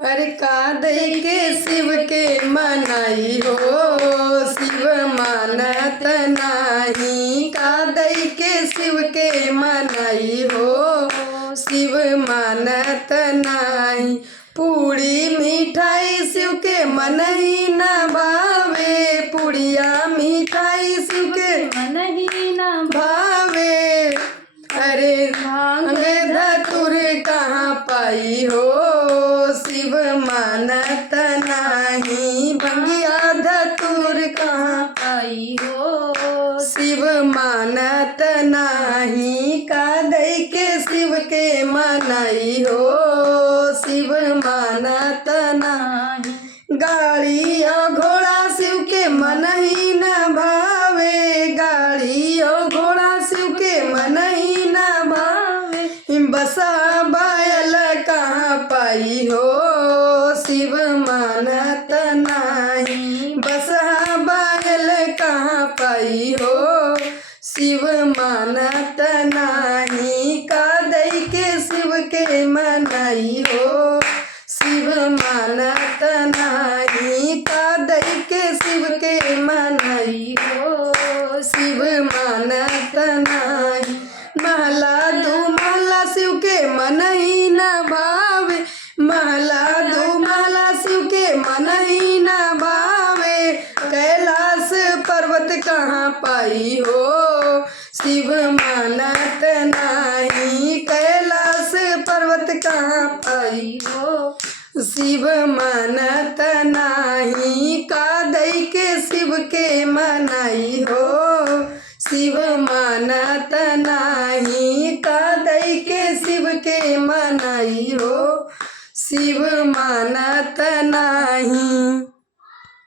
अरे का दई के शिव के मनाई हो, शिव मानत नाही। का दई के शिव के मनाई हो, शिव मानत नाही। पूड़ी मिठाई शिव के मनही न भावे, पुड़िया मिठाई शिव के मनही न भावे। अरे भांग धतुर कहाँ पाई हो, शिव मानत नाही। भंगिया धतुर कहाँ पाई हो, शिव मानत नाही। का दई के शिव के मनाई हो, शिव मानत नाही। गाड़ी और घोड़ा शिव के मनही न भावे, गाड़ी और घोड़ा शिव के मनही न भावे। बसा बैल कहाँ पाई हो, शिव मानत नाही। बसा बैल कहाँ पाई हो, शिव मानत नाही। का दई के शिव के मनाई हो, शिव मानत नाही। का दई के शिव के मनाई हो, शिव मानत नाही। महला दू महला शिव के मनही न भावे, महला दू महला शिव के मनही न भावे। कैलाश पर्वत कहाँ पाई हो, शिव मानत नाही। कैलाश पर्वत कहाँ पाई हो, शिव मानत नाही। का दई के शिव के मनाई हो, शिव मानत नाही। का दई के शिव के मनाई हो, शिव मानत नाही।